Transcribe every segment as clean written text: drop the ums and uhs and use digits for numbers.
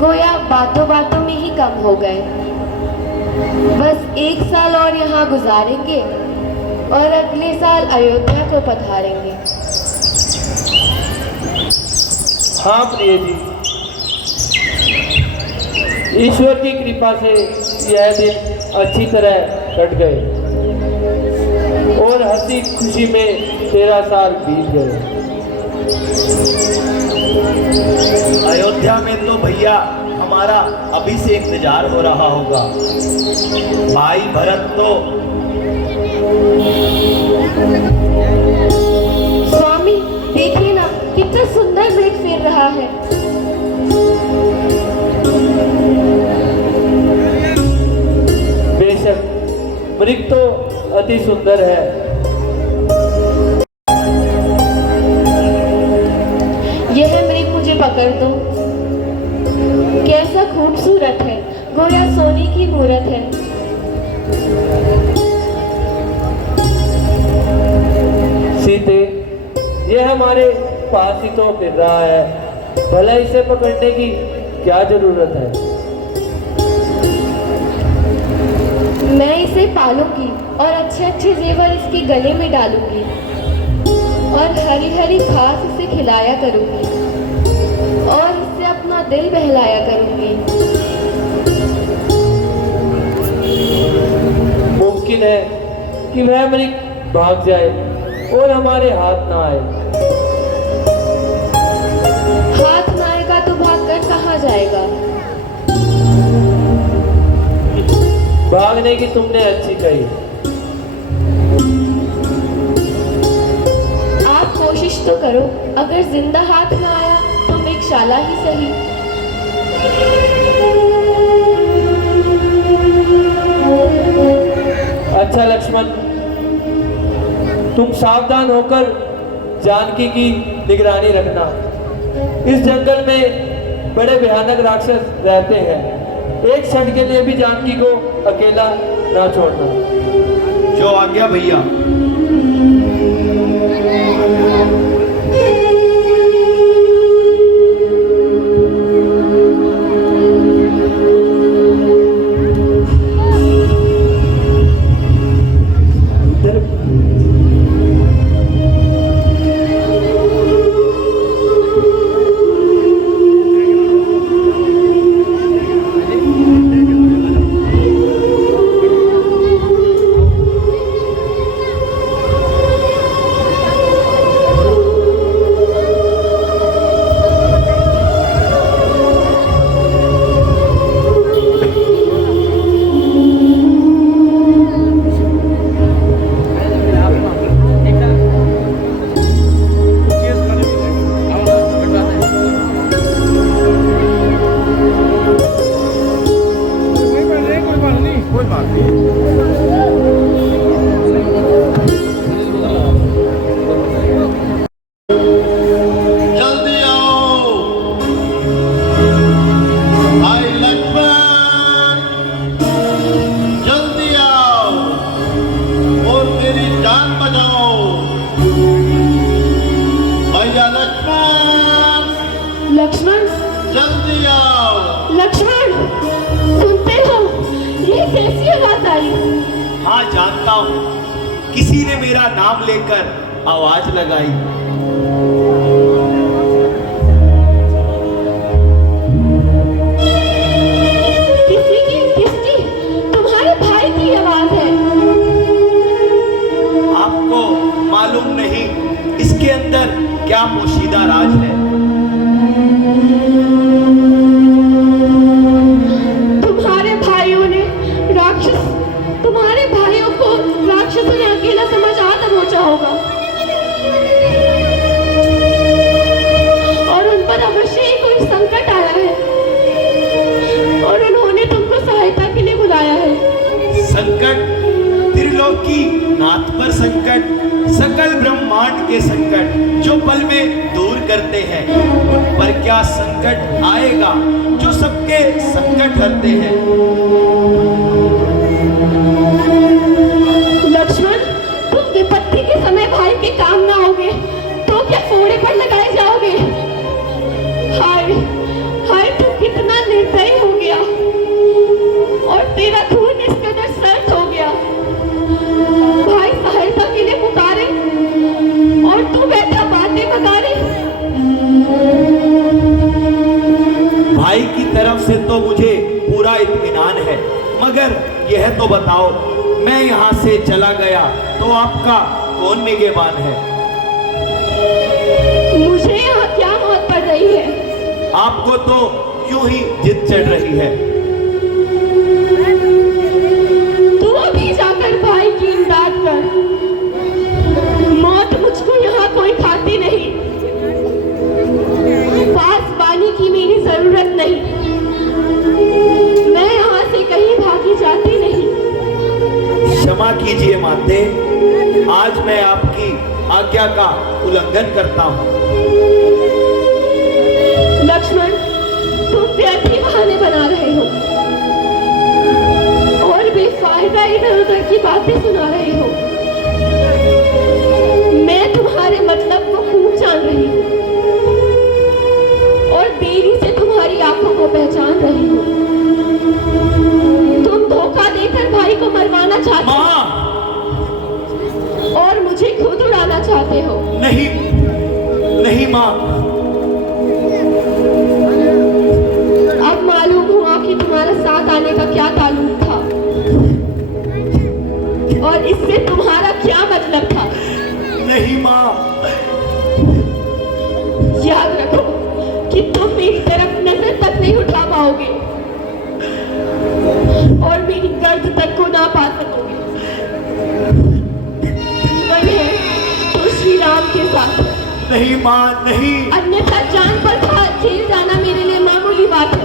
गोया बातों बातों में ही कम हो गए। बस 1 साल और यहाँ गुजारेंगे और अगले साल अयोध्या को पधारेंगे। हाँ प्रिय जी, ईश्वर की कृपा से यह दिन अच्छी तरह कट गए और हंसी खुशी में 13 साल बीत गए। अयोध्या में तो भैया हमारा अभी से इंतजार हो रहा होगा। भाई भरत तो स्वामी देखिए ना, कितना सुंदर मृग फिर रहा है। बेशक मृग तो अति सुंदर है। यह मृग मुझे पकड़ दो। कैसा खूबसूरत है, गोया सोने की मूरत है। सीते, यह हमारे पास ही तो फिर रहा है, भला इसे पकड़ने की क्या जरूरत है? मैं इसे पालूंगी और अच्छे अच्छे जेवर इसके गले में डालूंगी और हरी हरी घास इसे खिलाया करूंगी और इससे अपना दिल बहलाया करूंगी। मुमकिन है कि वह मृग भाग जाए और हमारे हाथ ना आए। हाथ ना आएगा तो भागकर कहाँ जाएगा? भागने की तुमने अच्छी कही। आप कोशिश तो करो, अगर जिंदा हाथ ना आया तो मृगशाला ही सही। अच्छा लक्ष्मण, तुम सावधान होकर जानकी की निगरानी रखना। इस जंगल में बड़े भयानक राक्षस रहते हैं, एक क्षण के लिए भी जानकी को अकेला ना छोड़ना। जो आज्ञा भैया। लक्ष्मण, जल्दी आओ। लक्ष्मण, सुनते हो? ये कैसी आवाज आई? हाँ जानता हूँ, किसी ने मेरा नाम लेकर आवाज लगाई। किसकी? तुम्हारे भाई की आवाज है। आपको मालूम नहीं इसके अंदर क्या पोशीदा राज है। तुम्हारे भाइयों को राक्षसों ने अकेला समझ आत्म पहुंचा होगा और उन पर अवश्य ही कोई संकट आया है और उन्होंने तुमको सहायता के लिए बुलाया है। संकट? त्रिलोकी नाथ पर संकट, सकल ब्रह्मांड के संकट जो पल में दूर करते हैं, उन पर क्या संकट आएगा जो सबके संकट हरते हैं। लक्ष्मण, तुम विपत्ति के समय भाई के काम ना आओगे तो क्या फोड़े पर लगाए जाओगे? हाय हाय, तुम कितना पूरा इत्मीनान है। मगर यह तो बताओ, मैं यहाँ से चला गया तो आपका कौन निगहबान है? मुझे यहाँ क्या मौत पड़ रही है? आपको तो यूं ही जिद चढ़ रही है। तुम अभी जाकर भाई की इमदाद कर। मौत मुझको यहाँ कोई खाती नहीं। पासबानी की मेरी जरूरत नहीं। मैं यहाँ से कहीं भागी जाती नहीं। क्षमा कीजिए माते, आज मैं आपकी आज्ञा का उल्लंघन करता हूँ। लक्ष्मण, तुम व्यर्थ ही बहाने बना रहे हो और बेफायदा इधर उधर की बातें सुना रहे हो। मैं तुम्हारे मतलब को खूब जान रही हूँ और देरी से तुम्हारी आंखों को पहचान रही हूँ। तुम धोखा देकर भाई को मरवाना चाहते हो माँ! और मुझे खुद उड़ाना चाहते हो। नहीं, नहीं माँ। अब मालूम हुआ कि तुम्हारा साथ आने का क्या ताल्लुक था और इससे तुम्हारा क्या मतलब था। नहीं माँ। याद रखो कि तुम मेरी तरफ नजर तक नहीं उठा पाओगे और मेरी गर्द तक को ना पा सकोगे। जीवन है तो श्री राम के साथ, नहीं माँ, नहीं। अन्यथा जान पर जेल जाना मेरे लिए मामूली बात है।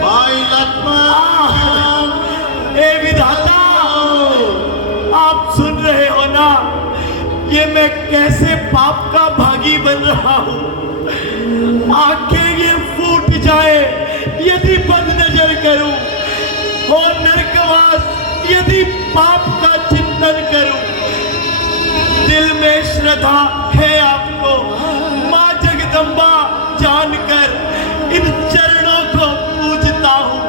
भाई लक्ष्मण, हे विधाता, आप सुन रहे हो ना, ये मैं कैसे पाप का भागी बन रहा हूँ। आंखें ये फूट जाए यदि बद नजर करूं और नरकवास यदि पाप का चिंतन करूं। दिल में श्रद्धा है आपको माँ जगदम्बा जानकर इन चरणों को पूजता हूँ,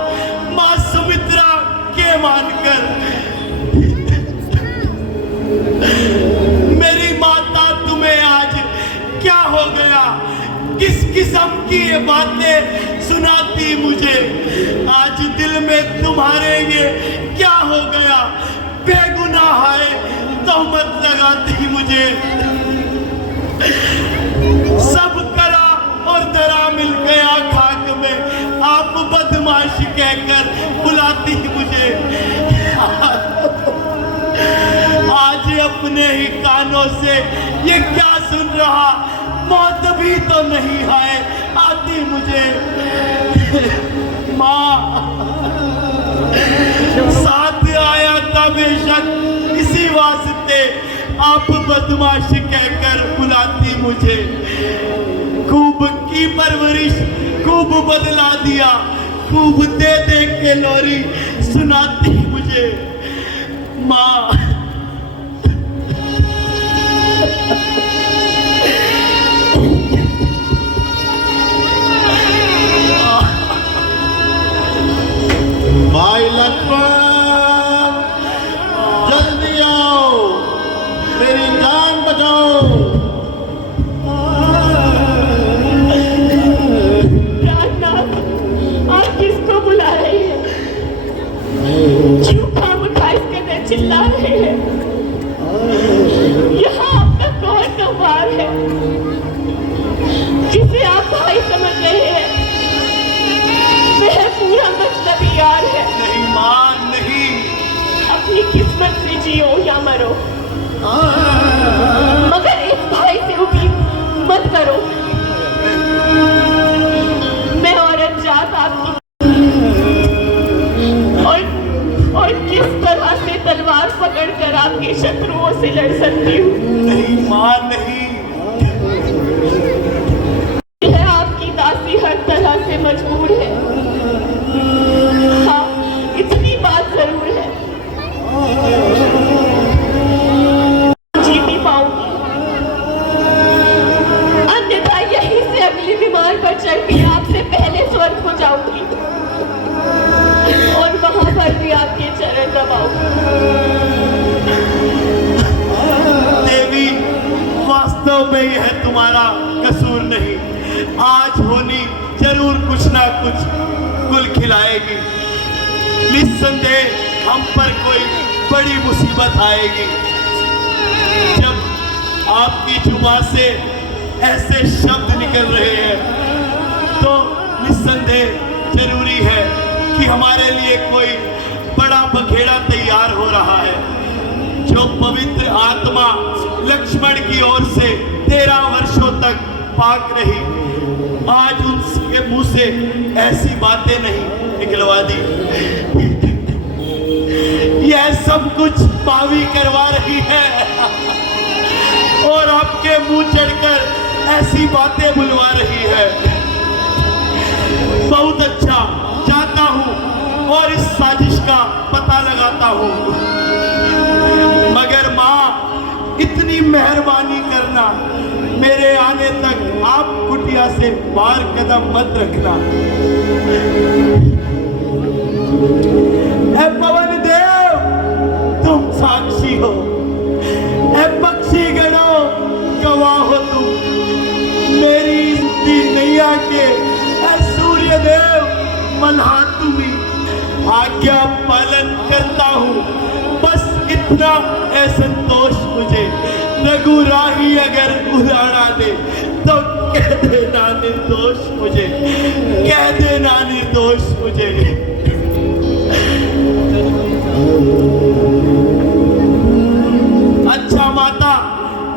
माँ सुमित्रा के मानकर। मेरी माता, तुम्हें आज क्या हो गया? किस किस्म की ये बातें सुनाती मुझे? आज दिल में तुम्हारे ये क्या हो गया? बेगुनाह है तोहमत लगाती मुझे। सब करा और धरा मिल गया खाक में, आप बदमाश कहकर बुलाती मुझे। आज अपने ही कानों से ये क्या सुन रहा? मौत भी तो नहीं है आती मुझे। माँ, साथ आया था बेशक इसी वास्ते, आप बदमाश कहकर बुलाती मुझे। खूब की परवरिश खूब बदला दिया, खूब दे दे के लोरी सुनाती मुझे। माँ, भाई लक्ष्मण, जल्दी आओ, मेरी जान बचाओ। प्राणनाथ, आप किसको बुला रहे हैं? क्यों खामखा इस कदर चिल्ला रहे हैं? यहाँ आपका कौन गवार है जिसे आप भाई समझ रहे हैं? वह पूरा मतलब यार है। नहीं माँ, नहीं। अपनी किस्मत से जियो या मरो, मगर इस भाई से उम्मीद मत करो। मैं औरत जात आपकी और किस तरह से तलवार पकड़कर आपके शत्रुओं से लड़ सकती हूँ। नहीं माँ, नहीं। यह आपकी दासी हर तरह से मजबूर है। हाँ, इतनी बात जरूर है, जीती पाऊंगी, अन्यथा यहीं से अगली विमान पर चढ़ के आपसे पहले स्वर्ग को जाऊंगी और वहां पर भी आपके चरण दबाऊंगी। देवी, वास्तव में यह तुम्हारा कसूर नहीं। आज होनी जरूर कुछ ना कुछ गुल खिलाएगी। निस्संदेह हम पर कोई बड़ी मुसीबत आएगी। जब आपकी जुबान से ऐसे शब्द निकल रहे हैं तो निस्संदेह जरूरी है कि हमारे लिए कोई बड़ा बखेड़ा तैयार हो रहा है। जो पवित्र आत्मा लक्ष्मण की ओर से 13 वर्षों तक पाक रही, आज उसके मुंह से ऐसी बातें नहीं निकलवा दी। यह सब कुछ पावी करवा रही है और आपके मुंह चढ़कर ऐसी बातें बुलवा रही है। बहुत अच्छा, जाता हूं और इस साजिश का पता लगाता हूं। मगर मां, इतनी मेहरबानी करना, मेरे आने तक आप कुटिया से बाहर कदम मत रखना। ऐ पवन देव, तुम साक्षी हो। ऐ पक्षी गणों, गवाह हो तुम। मेरी इस नैया के सूर्य देव, मल्हार तुम्ही। आज्ञा पालन करता हूँ, बस इतना है संतोष मुझे। रघुराही अगर उड़ाना दे तो कह देना निर्दोष मुझे, कह देना निर्दोष मुझे। अच्छा माता,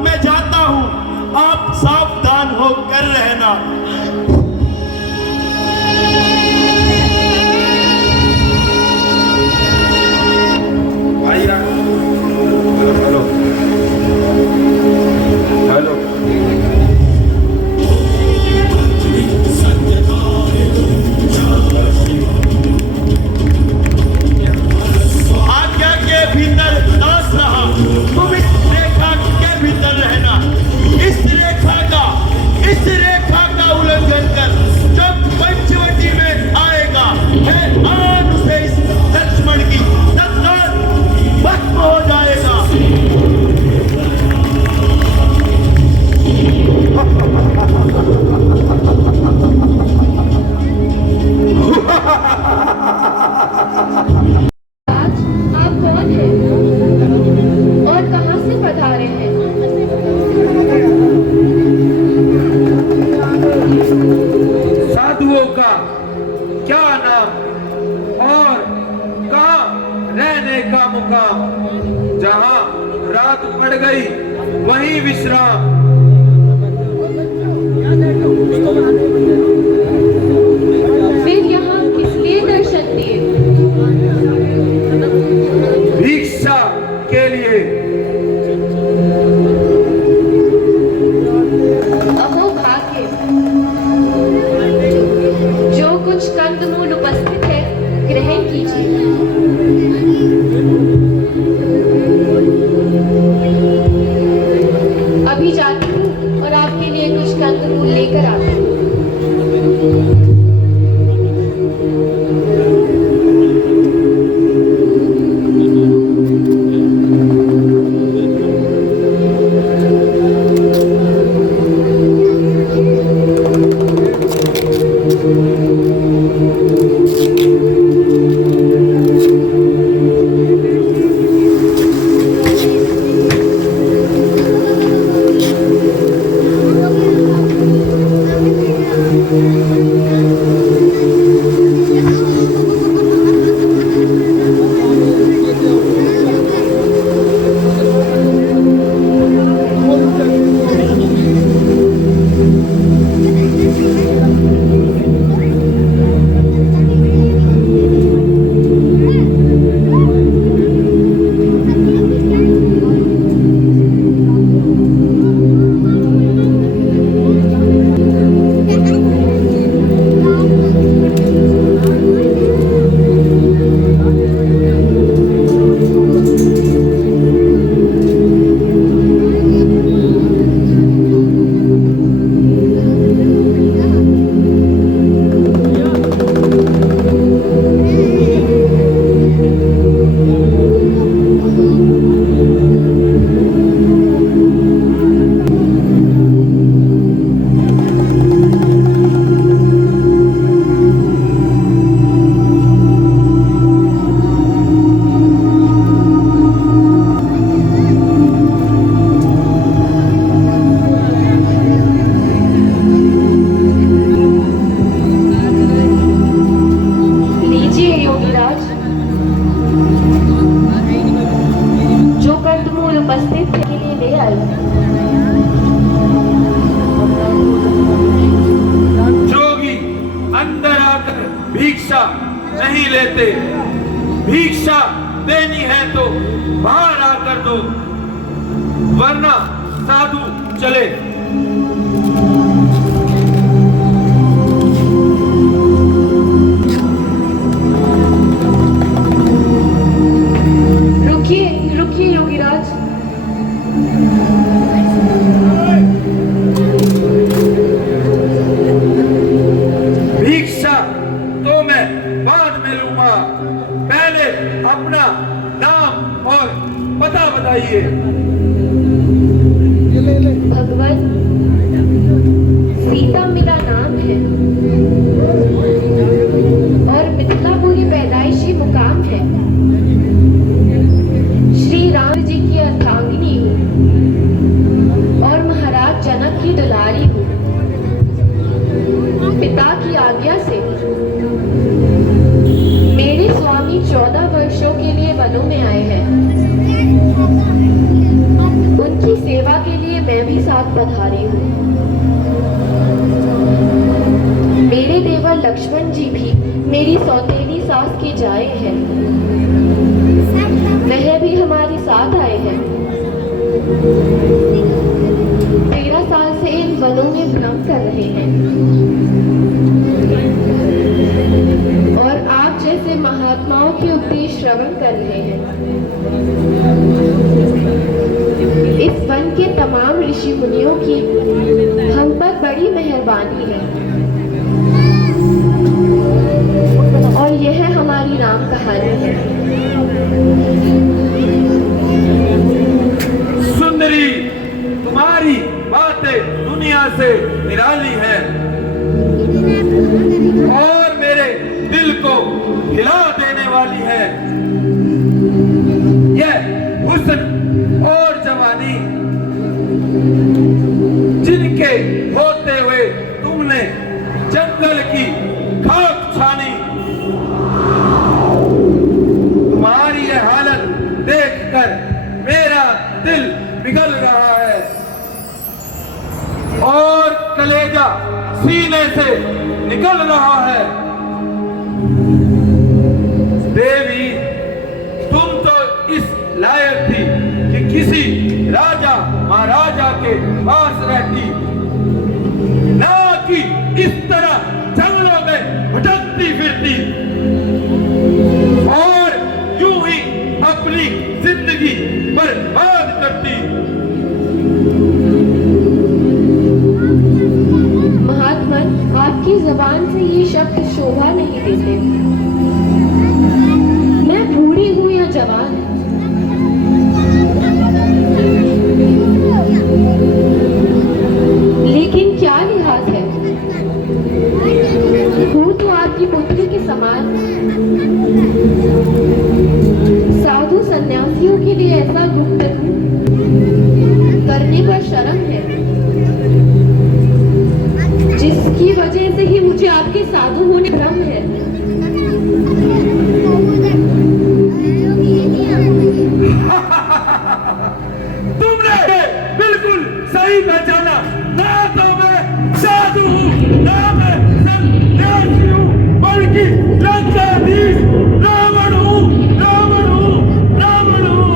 मैं जाता हूँ, आप सावधान होकर रहना। हेलो हेलो, आज्ञा के भीतर दास रहा, तुम इस रेखा के भीतर रहना। इस रेखा का उल्लंघन कर जब पंचवटी में आएगा है आन से इस लक्ष्मण की तत्काल भस्म हो जाएगा। आज आप कौन हैं और कहां से पधारे हैं? साधुओं का क्या नाम और कहाँ रहने का मुकाम? जहाँ रात पड़ गई वहीं विश्राम। फिर यहाँ किस लिए दर्शन दिए? भिक्षा के लिए। अहो भाग्य, जो कुछ कंदमूल उपस्थित है ग्रहण कीजिए। अभी जाती हूँ और आपके लिए कुछ कंदमूल लेकर आती हूँ। हैं तो बाहर आकर दो, वरना साधु चले। रुकिए रुकिए योगीराज। भिक्षा तो मैं बाद में लूंगा, पहले अपना नाम और पता बताइए। भगवान, सीता मेरा नाम है और मिथिलापुरी पैदाइशी मुकाम है। श्री राम जी की अर्धांगिनी हूँ और महाराज जनक की दुलारी हूँ। पिता की आज्ञा से मेरे स्वामी 14 वर्षों के लिए वनों में आए हैं। उनकी सेवा के लिए मैं भी साथ पधारी हूँ। मेरे देवर लक्ष्मण जी भी मेरी सौतेली सास की जाए हैं, वह भी हमारे साथ आए हैं। 13 साल से इन वनों में भ्रम कर रहे हैं और आप जैसे महात्माओं के उपदेश श्रवण कर रहे हैं। इस वन के तमाम ऋषि मुनियों की हम पर बड़ी मेहरबानी है और यह हमारी राम कहानी है। सुंदरी, तुम्हारी बातें दुनिया से निराली है और मेरे दिल को हिला देने वाली है। यह हुस्न और जवानी जिनके होते हुए तुमने जंगल की खाक छानी, तुम्हारी यह हालत देखकर मेरा दिल पिघल रहा है और कलेजा सीने से निकल रहा है। देवी, तुम तो इस लायक थी कि किसी राजा महाराजा के पास रहती, ना कि इस तरह जंगलों में भटकती फिरती और यूं ही अपनी जिंदगी बर्बाद करती। महात्मन, आपकी जबान से ये शब्द शोभा नहीं देते। मैं बूढ़ी हूँ या जवान, लेकिन क्या लिहाज है, हूँ तो आपकी पुत्री के समान। साधु सन्यासियों के लिए ऐसा गुप्तगू करने पर शर्म है, जिसकी वजह से ही मुझे आपके साधु होने भ्रम है। तुमने बिल्कुल सही पहचाना, ना तो मैं साधु हूँ, ना मैं सन्यासी हूँ, बल्कि लंकाधीश रावण हूँ, रावण हूँ, रावण हूँ।